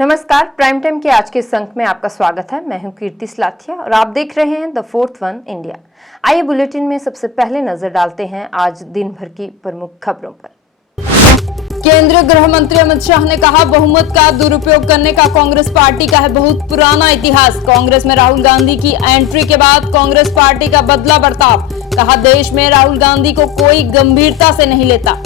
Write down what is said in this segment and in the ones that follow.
नमस्कार, prime time के आज के इस अंक में आपका स्वागत है। मैं हूं कीर्ति सलाथिया और आप देख रहे हैं द फोर्थ वन इंडिया। आइए बुलेटिन में सबसे पहले नजर डालते हैं आज दिन भर की प्रमुख खबरों पर। केंद्रीय गृह मंत्री अमित शाह ने कहा, बहुमत का दुरुपयोग करने का कांग्रेस पार्टी का है बहुत पुराना इतिहास। कांग्रेस में राहुल गांधी की एंट्री के बाद कांग्रेस पार्टी का बदला बर्ताव। कहा, देश में राहुल गांधी को कोई गंभीरता से नहीं लेता।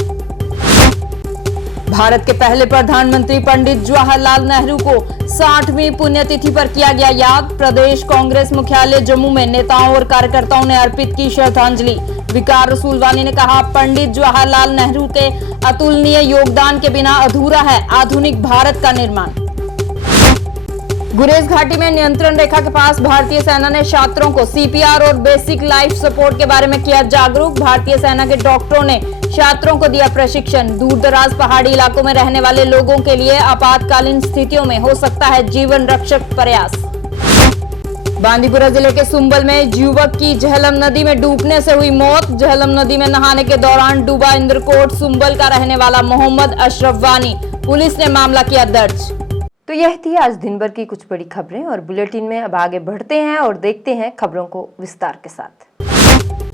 भारत के पहले प्रधानमंत्री पंडित जवाहरलाल नेहरू को 60वीं पुण्यतिथि पर किया गया याद। प्रदेश कांग्रेस मुख्यालय जम्मू में नेताओं और कार्यकर्ताओं ने अर्पित की श्रद्धांजलि। विकार रसूलवानी ने कहा, पंडित जवाहरलाल नेहरू के अतुलनीय योगदान के बिना अधूरा है आधुनिक भारत का निर्माण। गुरेज घाटी में नियंत्रण रेखा के पास भारतीय सेना ने छात्रों को सीपीआर और बेसिक लाइफ सपोर्ट के बारे में किया जागरूक। भारतीय सेना के डॉक्टरों ने छात्रों को दिया प्रशिक्षण। दूर दराज पहाड़ी इलाकों में रहने वाले लोगों के लिए आपातकालीन स्थितियों में हो सकता है जीवन रक्षक प्रयास। बांदीपुरा जिले के सुंबल में युवक की झेलम नदी में डूबने से हुई मौत। झेलम नदी में नहाने के दौरान डूबा इंद्रकोट सुंबल का रहने वाला मोहम्मद अशरफ वानी। पुलिस ने मामला किया दर्ज। तो यह थी आज दिन भर की कुछ बड़ी खबरें और बुलेटिन में अब आगे बढ़ते हैं और देखते हैं खबरों को विस्तार के साथ।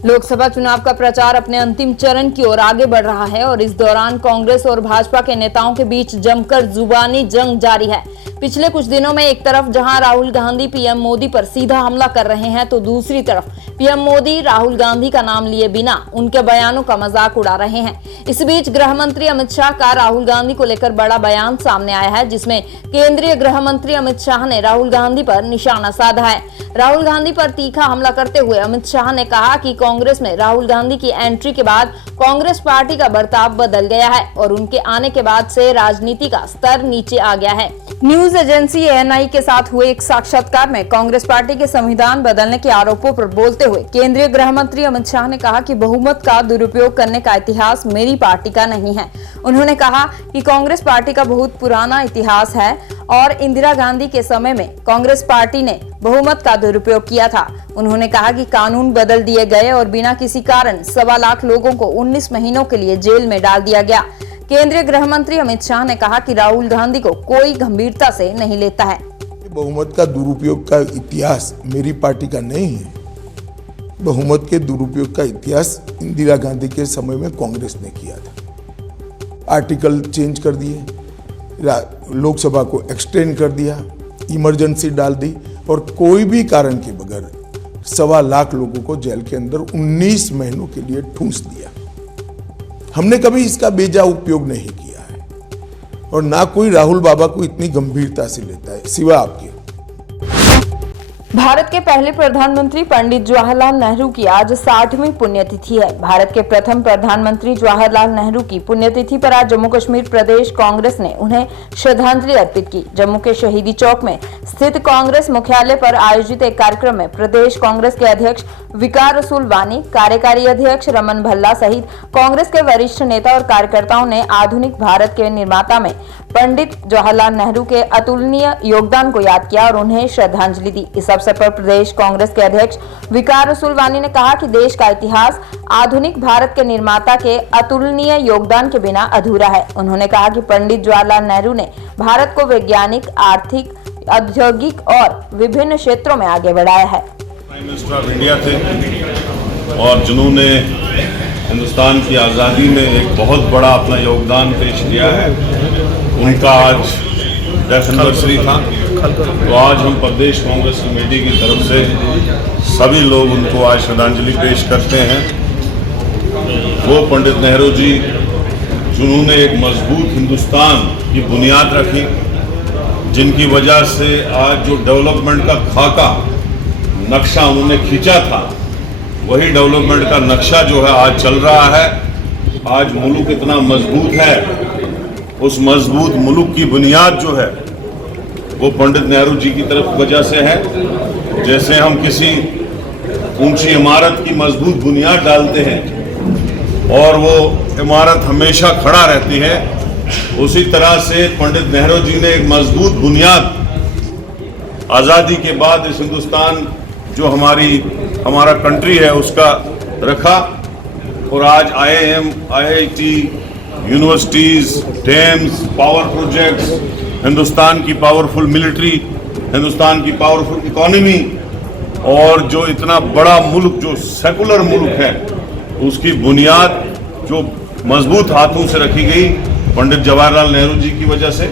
लोकसभा चुनाव का प्रचार अपने अंतिम चरण की ओर आगे बढ़ रहा है और इस दौरान कांग्रेस और भाजपा के नेताओं के बीच जमकर जुबानी जंग जारी है। पिछले कुछ दिनों में एक तरफ जहां राहुल गांधी पीएम मोदी पर सीधा हमला कर रहे हैं, तो दूसरी तरफ पीएम मोदी राहुल गांधी का नाम लिए बिना उनके बयानों का मजाक उड़ा रहे हैं। इस बीच गृह मंत्री अमित शाह का राहुल गांधी को लेकर बड़ा बयान सामने आया है, जिसमें केंद्रीय गृह मंत्री अमित शाह ने राहुल गांधी पर निशाना साधा है। राहुल गांधी पर तीखा हमला करते हुए अमित शाह ने कहा कि कांग्रेस में राहुल गांधी की एंट्री के बाद कांग्रेस पार्टी का बर्ताव बदल गया है और उनके आने के बाद से राजनीति का स्तर नीचे आ गया है। न्यूज एजेंसी एएनआई के साथ हुए एक साक्षात्कार में कांग्रेस पार्टी के संविधान बदलने के आरोपों पर बोलते हुए केंद्रीय गृह मंत्री अमित शाह ने कहा कि बहुमत का दुरुपयोग करने का इतिहास मेरी पार्टी का नहीं है। उन्होंने कहा कि कांग्रेस पार्टी का बहुत पुराना इतिहास है और इंदिरा गांधी के समय में कांग्रेस पार्टी ने बहुमत का दुरुपयोग किया था। उन्होंने कहा कि कानून बदल दिए गए और बिना किसी कारण 1.25 लाख लोगों को 19 महीनों के लिए जेल में डाल दिया गया। केंद्रीय गृह मंत्री अमित शाह ने कहा कि राहुल गांधी को कोई गंभीरता से नहीं लेता है। बहुमत का दुरुपयोग का इतिहास मेरी पार्टी का नहीं है। बहुमत के दुरुपयोग का इतिहास इंदिरा गांधी के समय में कांग्रेस ने किया था। आर्टिकल चेंज कर दिए, लोकसभा को एक्सटेंड कर दिया, इमरजेंसी डाल दी और कोई भी कारण के बगैर 1.25 लाख लोगों को जेल के अंदर 19 महीनों के लिए ठूंस दिया। हमने कभी इसका बेजा उपयोग नहीं किया है और ना कोई राहुल बाबा को इतनी गंभीरता से लेता है सिवा आपके। भारत के पहले प्रधानमंत्री पंडित जवाहरलाल नेहरू की आज 60वीं पुण्यतिथि है। भारत के प्रथम प्रधानमंत्री जवाहरलाल नेहरू की पुण्यतिथि पर आज जम्मू कश्मीर प्रदेश कांग्रेस ने उन्हें श्रद्धांजलि अर्पित की। जम्मू के शहीदी चौक में स्थित कांग्रेस मुख्यालय पर आयोजित एक कार्यक्रम में प्रदेश कांग्रेस के अध्यक्ष विकार रसूलवानी, कार्यकारी अध्यक्ष रमन भल्ला सहित कांग्रेस के वरिष्ठ नेता और कार्यकर्ताओं ने आधुनिक भारत के निर्माता में पंडित जवाहरलाल नेहरू के अतुलनीय योगदान को याद किया और उन्हें श्रद्धांजलि दी। इस अवसर पर प्रदेश कांग्रेस के अध्यक्ष विकार रसूलवानी ने कहा कि देश का इतिहास आधुनिक भारत के निर्माता के अतुलनीय योगदान के बिना अधूरा है। उन्होंने कहा कि पंडित जवाहरलाल नेहरू ने भारत को वैज्ञानिक, आर्थिक, औद्योगिक और विभिन्न क्षेत्रों में आगे बढ़ाया है। प्राइम मिनिस्टर ऑफ इंडिया थे और जिन्होंने हिंदुस्तान की आज़ादी में एक बहुत बड़ा अपना योगदान पेश किया है, उनका आज डेथ एनिवर्सरी था। तो आज हम प्रदेश कांग्रेस कमेटी की तरफ से सभी लोग उनको आज श्रद्धांजलि पेश करते हैं। वो पंडित नेहरू जी जिन्होंने एक मजबूत हिंदुस्तान की बुनियाद रखी, जिनकी वजह से आज जो डेवलपमेंट का खाका नक्शा उन्होंने खींचा था, वही डेवलपमेंट का नक्शा जो है आज चल रहा है। आज मुल्क इतना मजबूत है, उस मजबूत मुल्क की बुनियाद जो है वो पंडित नेहरू जी की तरफ वजह से है। जैसे हम किसी ऊंची इमारत की मजबूत बुनियाद डालते हैं और वो इमारत हमेशा खड़ा रहती है, उसी तरह से पंडित नेहरू जी ने एक मजबूत बुनियाद आज़ादी के बाद इस हिंदुस्तान जो हमारा कंट्री है उसका रखा। और आज IIM, IIT, universities, dams, power projects Hindustan की पावरफुल मिलिट्री, हिंदुस्तान की पावरफुल इकोनॉमी और जो इतना बड़ा मुल्क, जो सेकुलर मुल्क है, उसकी बुनियाद जो मजबूत हाथों से रखी गई पंडित जवाहरलाल नेहरू जी की वजह से,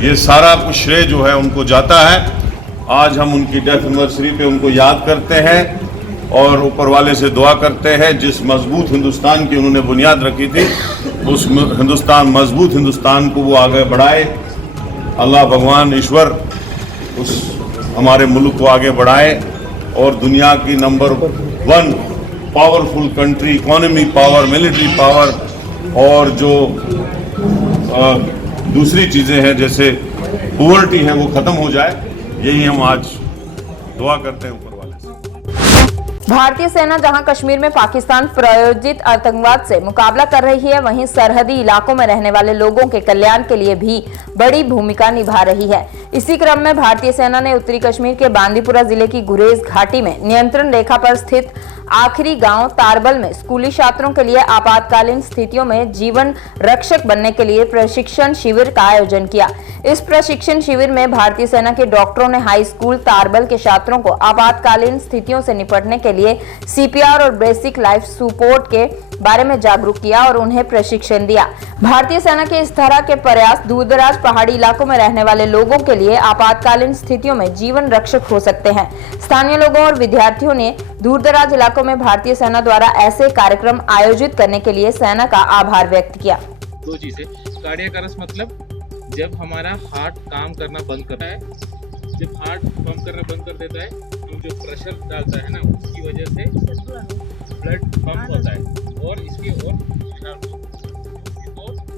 ये सारा कुछ श्रेय जो है उनको जाता है। आज हम उनकी डेथ एनिवर्सरी पे उनको याद करते हैं और ऊपर वाले से दुआ करते हैं जिस मजबूत हिंदुस्तान की उन्होंने बुनियाद रखी थी, उस मजबूत हिंदुस्तान को वो आगे बढ़ाए। अल्लाह भगवान ईश्वर उस हमारे मुल्क को आगे बढ़ाए और दुनिया की number 1 powerful country, economy power, military power और जो दूसरी चीज़ें हैं जैसे पॉवर्टी है वो ख़त्म हो जाए। यही हम आज दुआ करते हैं ऊपर वाले से। भारतीय सेना जहां कश्मीर में पाकिस्तान प्रायोजित आतंकवाद से मुकाबला कर रही है, वहीं सरहदी इलाकों में रहने वाले लोगों के कल्याण के लिए भी बड़ी भूमिका निभा रही है। इसी क्रम में भारतीय सेना ने उत्तरी कश्मीर के बांदीपुरा जिले की गुरेज घाटी में नियंत्रण रेखा पर स्थित आखिरी गांव तारबल में स्कूली छात्रों के लिए आपातकालीन स्थितियों में जीवन रक्षक बनने के लिए प्रशिक्षण शिविर का आयोजन किया। इस प्रशिक्षण शिविर में भारतीय सेना के डॉक्टरों ने हाई स्कूल तारबल के छात्रों को आपातकालीन स्थितियों से निपटने के लिए सीपीआर और बेसिक लाइफ सपोर्ट के बारे में जागरूक किया और उन्हें प्रशिक्षण दिया। भारतीय सेना के इस तरह के प्रयास दूरदराज पहाड़ी इलाकों में रहने वाले लोगों के लिए आपातकालीन स्थितियों में जीवन रक्षक हो सकते हैं। स्थानीय लोगों और विद्यार्थियों ने दूरदराज इलाकों में भारतीय सेना द्वारा ऐसे कार्यक्रम आयोजित करने के लिए सेना का आभार व्यक्त किया। 2 चीजें, कार्डियक अरेस्ट मतलब जब हमारा हार्ट काम करना बंद करता है, जब हार्ट पंप करना बंद कर देता है तो जो प्रेशर डालता है ना, उसकी वजह से ब्लड पंप होता है और इसकी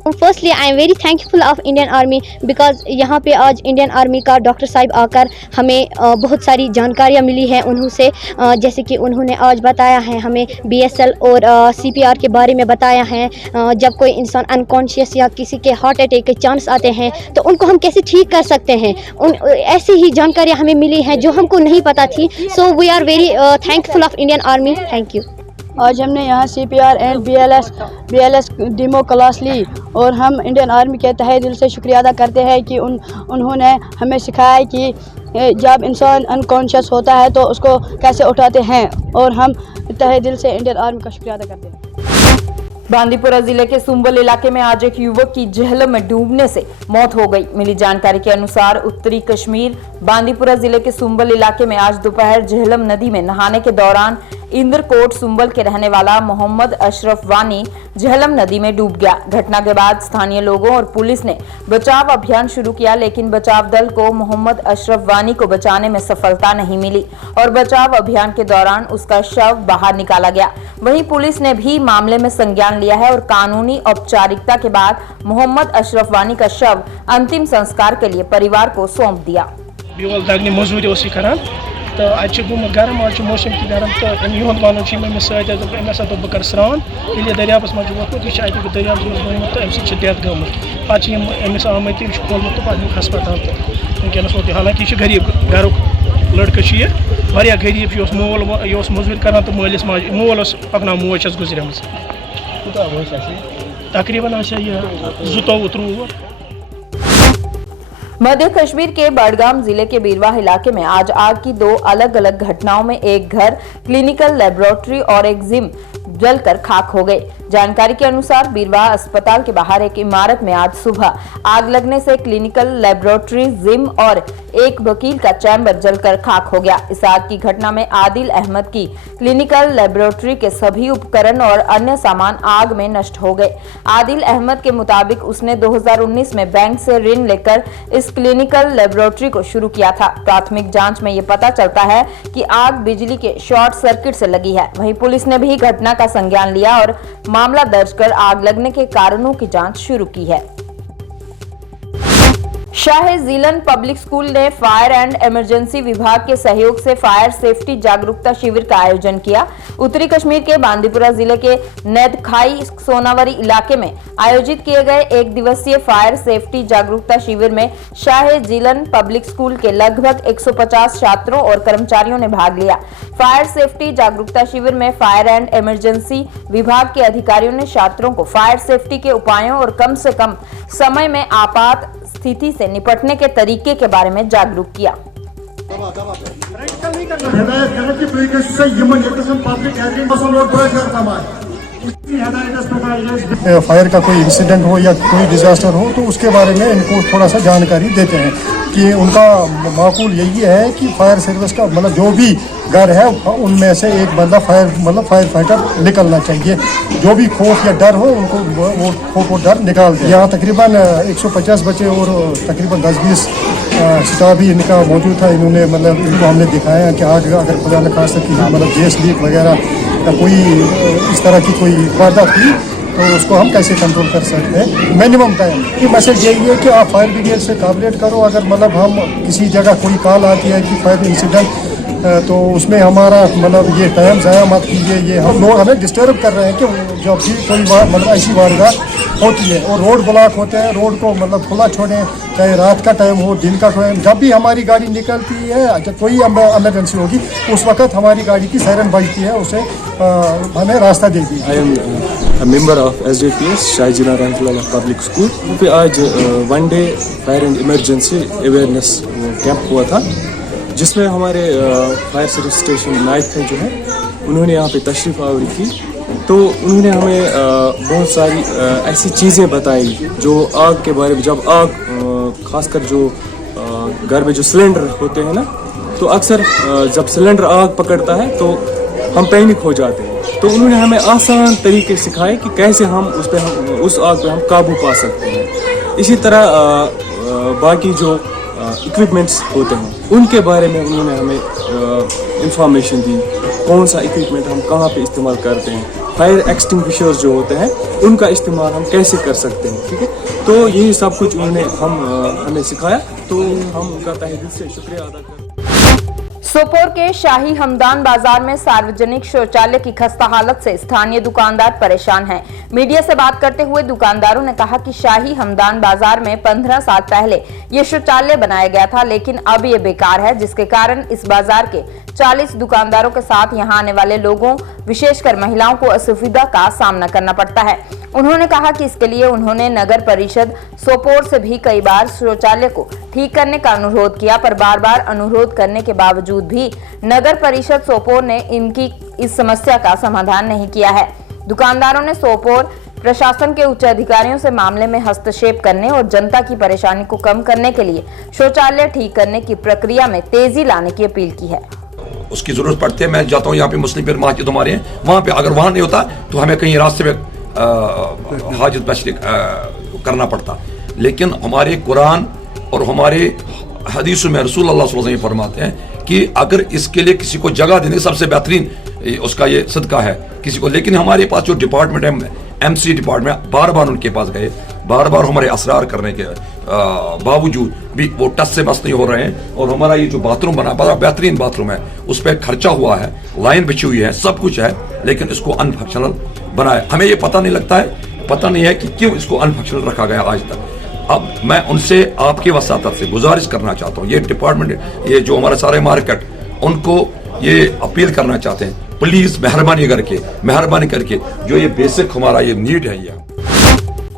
और firstly I am very thankful of Indian army because यहाँ पे आज इंडियन आर्मी का डॉक्टर साहब आकर हमें बहुत सारी जानकारियाँ मिली हैं उनसे, जैसे कि उन्होंने आज बताया है हमें बीएसएल और सीपीआर के बारे में बताया है। जब कोई इंसान अनकॉन्शियस या किसी के हार्ट अटैक के चांस आते हैं तो उनको हम कैसे ठीक कर सकते हैं, ऐसी ही जानकारियाँ हमें मिली हैं जो हमको नहीं पता थी। So we are very thankful of Indian Army. Thank you. आज हमने यहाँ CPR and BLS demo class ली और हम इंडियन आर्मी के तहे दिल से शुक्रिया अदा करते हैं कि उन्होंने हमें सिखाया कि जब इंसान अनकॉन्शियस होता है तो उसको कैसे उठाते हैं, और हम तहे दिल से इंडियन आर्मी का शुक्रिया अदा करते हैं। बांदीपुरा जिले के सुंबल इलाके में आज एक युवक की झेलम में डूबने से मौत हो गई। मिली जानकारी के अनुसार उत्तरी कश्मीर बांदीपुरा जिले के सुंबल इलाके में आज दोपहर झेलम नदी में नहाने के दौरान इंद्रकोट सुंबल के रहने वाला मोहम्मद अशरफ वानी झेलम नदी में डूब गया। घटना के बाद स्थानीय लोगों और पुलिस ने बचाव अभियान शुरू किया, लेकिन बचाव दल को मोहम्मद अशरफ वानी को बचाने में सफलता नहीं मिली और बचाव अभियान के दौरान उसका शव बाहर निकाला गया। वहीं पुलिस ने भी मामले में संज्ञान लिया है और कानूनी औपचारिकता के बाद मोहम्मद अशरफ वानी का शव अंतिम संस्कार के लिए परिवार को सौंप दिया। तो आज गर्म, आज मौसम की गर्म, तो वन वन सत बह कर स्नान ये दरियाबस मज वोत यह दरिया तो अम डेथ गमत पे अमिस आमत खोलमुत तो पे हस्पताल तो वनकस वो, हालांकि यह गरीब घर लड़का यह गरीब मोल यह मजूरी कर तो मालिस माज मोल पकना मोज गुजर तकरीबन 22-23। मध्य कश्मीर के बडगाम जिले के बीरवाह इलाके में आज आग की 2 अलग अलग घटनाओं में एक घर, क्लिनिकल लेबोरेटरी और एक जिम जलकर खाक हो गए। जानकारी के अनुसार बीरवाह अस्पताल के बाहर एक इमारत में आज सुबह आग लगने से क्लिनिकल लेबोरेटरी, जिम और एक वकील का चैम्बर जलकर खाक हो गया। इस आग की घटना में आदिल अहमद की क्लिनिकल लेबोरेटरी के सभी उपकरण और अन्य सामान आग में नष्ट हो गए। आदिल अहमद के मुताबिक उसने 2019 में बैंक से ऋण लेकर इस क्लिनिकल लेबोरेटरी को शुरू किया था। प्राथमिक जांच में ये पता चलता है कि आग बिजली के शॉर्ट सर्किट से लगी है। वहीं पुलिस ने भी घटना का संज्ञान लिया और मामला दर्ज कर आग लगने के कारणों की जांच शुरू की है। शाह जीलन पब्लिक स्कूल ने फायर एंड इमरजेंसी विभाग के सहयोग से फायर सेफ्टी जागरूकता शिविर का आयोजन किया। उत्तरी कश्मीर के बांदीपुरा जिले के नैदखाई सोनावरी इलाके में आयोजित किए गए 1 दिवसीय फायर सेफ्टी जागरूकता शिविर में शाह जीलन पब्लिक स्कूल के लगभग 150 छात्रों और कर्मचारियों ने भाग लिया। फायर सेफ्टी जागरूकता शिविर में फायर एंड इमरजेंसी विभाग के अधिकारियों ने छात्रों को फायर सेफ्टी के उपायों और कम से कम समय में आपात स्थिति से निपटने के तरीके के बारे में जागरूक किया। फायर का कोई इंसिडेंट हो या कोई डिजास्टर हो तो उसके बारे में इनको थोड़ा सा जानकारी देते हैं कि उनका माकूल यही है कि फायर सर्विस का मतलब जो भी घर है उनमें से एक बंदा फायर फाइटर निकलना चाहिए। जो भी खौफ या डर हो उनको वो खौफ और डर निकाल दे। यहाँ तकरीबन 150 बच्चे और तकरीबन 10-20 स्टाफ भी इनका मौजूद था। इन्होंने मतलब इनको हमने दिखाया कि आग अगर खुदा न खास्ता की मतलब गैस लीक वगैरह या कोई इस तरह की कोई वारदात हुई तो उसको हम कैसे कंट्रोल कर सकते हैं मिनिमम टाइम। ये मैसेज यही है कि आप फायर ब्रिगेड से कोऑपरेट करो। अगर मतलब हम किसी जगह कोई कॉल आती है कि फायर इंसिडेंट तो उसमें हमारा मतलब ये टाइम ज़ाया मत कीजिए। ये हम लोग हमें डिस्टर्ब कर रहे हैं कि जब भी कोई मतलब ऐसी वारदात होती है और रोड ब्लॉक होते हैं, रोड को मतलब खुला छोड़ें, चाहे रात का टाइम हो दिन का टाइम। जब भी हमारी गाड़ी निकलती है जब कोई एमरजेंसी होगी उस वक्त हमारी गाड़ी की सायरन बजती है, उसे हमें रास्ता दे दी। I am member of SJPS Shahjeena Rahmatullah public school पे आज one day fire and emergency awareness camp हुआ था जिसमें हमारे फायर सर्विस स्टेशन नायक थे जो है उन्होंने यहाँ पे तशरीफ़ आवर की। तो उन्होंने हमें बहुत सारी ऐसी चीज़ें बताई जो आग के बारे में। जब आग खासकर जो घर में जो सिलेंडर होते हैं ना तो अक्सर जब सिलेंडर आग पकड़ता है तो हम पैनिक हो जाते हैं। तो उन्होंने हमें आसान तरीके सिखाए कि कैसे हम उस आग पे हम काबू पा सकते हैं। इसी तरह बाकी जो इक्विपमेंट्स होते हैं उनके बारे में उन्होंने हमें इंफॉर्मेशन दी। कौन सा इक्विपमेंट हम कहाँ पे इस्तेमाल करते हैं, फायर एक्सटिंग्विशर्स जो होते हैं उनका इस्तेमाल हम कैसे कर सकते हैं। ठीक है, तो यही सब कुछ उन्होंने हमें सिखाया। तो हम उनका तहे दिल से शुक्रिया अदा करते हैं। सोपोर के शाही हमदान बाजार में सार्वजनिक शौचालय की खस्ता हालत से स्थानीय दुकानदार परेशान हैं। मीडिया से बात करते हुए दुकानदारों ने कहा कि शाही हमदान बाजार में 15 साल पहले ये शौचालय बनाया गया था, लेकिन अब ये बेकार है, जिसके कारण इस बाजार के 40 दुकानदारों के साथ यहाँ आने वाले लोगों विशेषकर महिलाओं को असुविधा का सामना करना पड़ता है। उन्होंने कहा कि इसके लिए उन्होंने नगर परिषद सोपोर से भी कई बार शौचालय को ठीक करने का अनुरोध किया, पर बार बार अनुरोध करने के बावजूद भी नगर परिषद सोपोर ने इनकी इस समस्या का समाधान नहीं किया है। दुकानदारों ने सोपोर प्रशासन के उच्च अधिकारियों से मामले में हस्तक्षेप करने और जनता की परेशानी को कम करने के लिए शौचालय ठीक करने की प्रक्रिया में तेजी लाने की अपील की है। उसकी जरूरत पड़ती है। मैं जाता हूँ यहाँ पे मुस्लिम पीर मस्जिद हमारे हैं, वहाँ पे अगर वहाँ नहीं होता तो हमें कहीं रास्ते में हाजत बशरी करना पड़ता। लेकिन हमारे कुरान और हमारे हदीसों में रसूल अल्लाह सल्लल्लाहु अलैहि वसल्लम फरमाते हैं कि अगर इसके लिए किसी को जगह देने सबसे बेहतरीन उसका ये सदका है किसी को। लेकिन हमारे पास जो डिपार्टमेंट है MC डिपार्टमेंट, बार बार उनके पास गए, बार बार हमारे असरार करने के बावजूद भी वो टच से बस नहीं हो रहे हैं। और हमारा ये जो बाथरूम बना बड़ा बेहतरीन बाथरूम है, उस पर खर्चा हुआ है, लाइन बिछी हुई है, सब कुछ है, लेकिन इसको अनफंक्शनल बनाया। हमें ये पता नहीं लगता है, पता नहीं है कि क्यों इसको अनफंक्शनल रखा गया आज तक। अब मैं उनसे आपके वसातत से गुजारिश करना चाहता हूँ, ये डिपार्टमेंट, ये जो हमारे सारे मार्केट, उनको ये अपील करना चाहते हैं, प्लीज मेहरबानी करके जो ये बेसिक हमारा ये नीड है। ये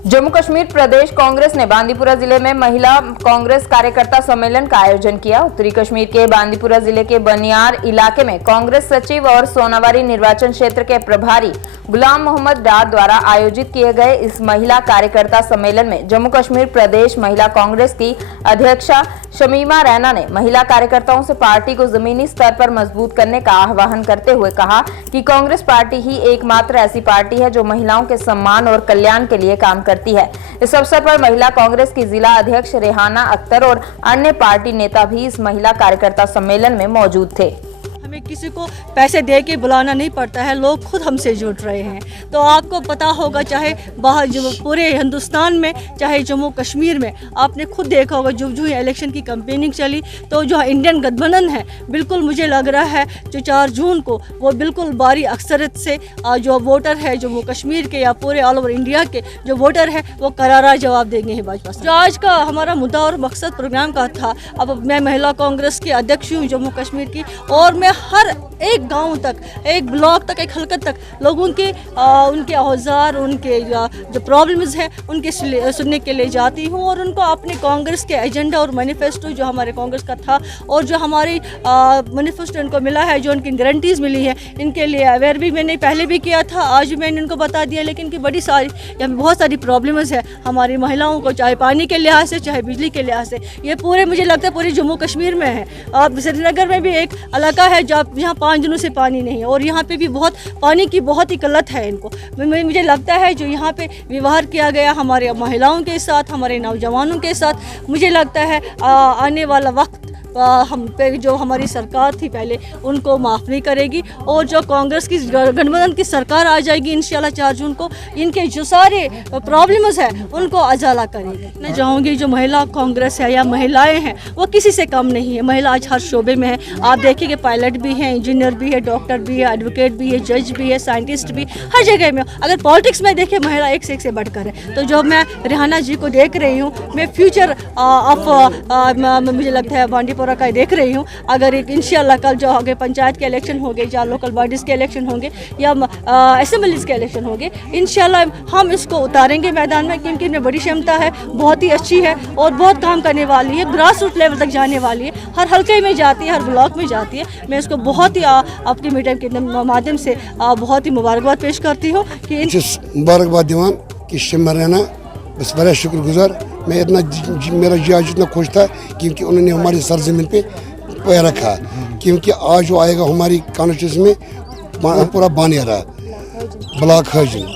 जम्मू कश्मीर प्रदेश कांग्रेस ने बांदीपुरा जिले में महिला कांग्रेस कार्यकर्ता सम्मेलन का आयोजन किया। उत्तरी कश्मीर के बांदीपुरा जिले के बनियार इलाके में कांग्रेस सचिव और सोनावारी निर्वाचन क्षेत्र के प्रभारी गुलाम मोहम्मद डार द्वारा आयोजित किए गए इस महिला कार्यकर्ता सम्मेलन में जम्मू कश्मीर प्रदेश महिला कांग्रेस की अध्यक्षा शमीमा रैना ने महिला कार्यकर्ताओं से पार्टी को जमीनी स्तर पर मजबूत करने का आह्वान करते हुए कहा कि कांग्रेस पार्टी ही एकमात्र ऐसी पार्टी है जो महिलाओं के सम्मान और कल्याण के लिए काम करती है। इस अवसर पर महिला कांग्रेस की जिला अध्यक्ष रेहाना अख्तर और अन्य पार्टी नेता भी इस महिला कार्यकर्ता सम्मेलन में मौजूद थे। हमें किसी को पैसे दे के बुलाना नहीं पड़ता है, लोग खुद हमसे जुड़ रहे हैं। तो आपको पता होगा, चाहे बाहर जो पूरे हिंदुस्तान में, चाहे जम्मू कश्मीर में, आपने खुद देखा होगा जो इलेक्शन की कैंपेनिंग चली, तो जो इंडियन गठबंधन है, बिल्कुल मुझे लग रहा है जो 4 जून को वो बिल्कुल भारी अक्सरियत से जो वोटर है जम्मू कश्मीर के या पूरे ऑल ओवर इंडिया के जो वोटर है वो करारा जवाब देंगे हैं भाजपा। जो आज का हमारा मुद्दा और मकसद प्रोग्राम का था, अब मैं महिला कांग्रेस की अध्यक्ष हूँ जम्मू कश्मीर की, और मैं हर एक गांव तक, एक ब्लॉक तक, एक हलकत तक लोगों के उनके औजार, उनके जो प्रॉब्लम्स हैं उनके सुनने के लिए जाती हूँ और उनको अपने कांग्रेस के एजेंडा और मैनिफेस्टो जो हमारे कांग्रेस का था और जो हमारी मैनिफेस्टो इनको मिला है, जो उनकी गारंटीज़ मिली है, इनके लिए अवेयर भी मैंने पहले भी किया था, आज भी मैंने इनको बता दिया। लेकिन की बड़ी सारी यहाँ बहुत सारी प्रॉब्लम्स है हमारी महिलाओं को, चाहे पानी के लिहाज से, चाहे बिजली के लिहाज से। ये पूरे मुझे लगता है पूरे जम्मू कश्मीर में है। अब श्रीनगर में भी एक इलाका है जहाँ 5 दिनों से पानी नहीं है और यहाँ पे भी बहुत पानी की बहुत ही किल्लत है इनको। मुझे लगता है जो यहाँ पे व्यवहार किया गया हमारे महिलाओं के साथ, हमारे नौजवानों के साथ, मुझे लगता है आने वाला वक्त हम पे जो हमारी सरकार थी पहले उनको माफ़ नहीं करेगी और जो कांग्रेस की गठबंधन की सरकार आ जाएगी इंशाल्लाह 4 जून को, इनके जो सारे प्रॉब्लम्स हैं उनको अजाला करेगी। मैं चाहूँगी जो महिला कांग्रेस है या महिलाएं हैं वो किसी से कम नहीं है। महिला आज हर शोबे में है। आप देखिए पायलट भी हैं, इंजीनियर भी है, डॉक्टर भी है, एडवोकेट भी है, जज भी है, साइंटिस्ट भी, हर जगह में। अगर पॉलिटिक्स में देखें महिला एक से बढ़कर है। तो जो मैं रिहाना जी को देख रही हूँ, मैं फ्यूचर ऑफ मुझे लगता है बांडीपुरा का देख रही हूँ। अगर एक इंशाल्लाह कल जो आगे पंचायत के इलेक्शन होंगे या लोकल बॉडीज़ के इलेक्शन होंगे या असेंबलीज़ के इलेक्शन होंगे, इंशाल्लाह हम इसको उतारेंगे मैदान में, क्योंकि इनमें बड़ी क्षमता है, बहुत ही अच्छी है और बहुत काम करने वाली है, ग्रास रूट लेवल तक जाने वाली है, हर हल्के में जाती है, हर ब्लॉक में जाती है। मैं इसको बहुत ही आपकी मीडिया के माध्यम से बहुत ही मुबारकबाद पेश करती हूँ कि मुबारकबाद दीवान कि शिमर रहना बस बड़ा शुक्रगुजार। मैं इतना मेरा जी आज इतना खुश था क्योंकि उन्होंने हमारी सरजमीन पे पैर रखा, क्योंकि आज जो आएगा हमारी कॉन्स्टिट्यूंसी में पूरा बानियारा ब्लॉक हजन,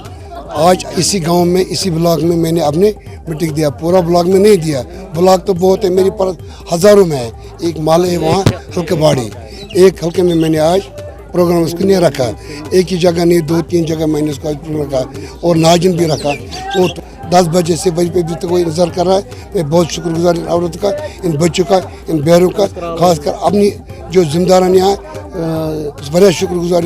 आज इसी गांव में इसी ब्लॉक में मैंने अपने मिट्टी दिया, पूरा ब्लॉक में नहीं दिया। ब्लॉक तो बहुत है, मेरी पर हज़ारों में है। एक माल है वहाँ हल्के बाड़ी, एक हल्के में मैंने आज प्रोग्राम उसको नहीं रखा, एक ही जगह नहीं 2-3 जगह मैंने उसको रखा और नाजिन भी रखा। वो 10 बजे से बजे पे भी तो कोई इंतजार कर रहा है। मैं बहुत शुक्रगुजार इन औरत का, इन बच्चों का, इन बहरों का, खासकर अपनी जो जिम्मेदारान यहाँ बड़े शुक्रगुजार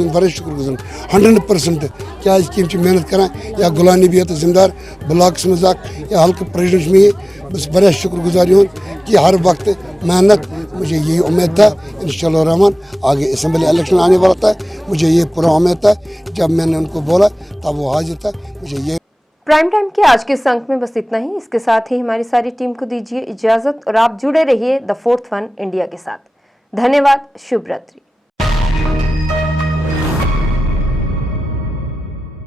100% क्या इसकी मेहनत करा या गुलानी भी है तो जिम्मेदार ब्लॉक मजाक या हल्के प्रेसिडेंट में बस बड़े शुक्रगुजार हूँ कि हर वक्त मेहनत। मुझे यही उम्मीद था इंशाअल्लाह रहमान आगे असेंबली इलेक्शन आने वाला था, मुझे ये पूरा उम्मीद था। जब मैंने उनको बोला तब वो हाजिर था। मुझे ये प्राइम टाइम के आज के इस अंक में बस इतना ही। इसके साथ ही हमारी सारी टीम को दीजिए इजाजत और आप जुड़े रहिए द 4th वन इंडिया के साथ। धन्यवाद, शुभ रात्रि।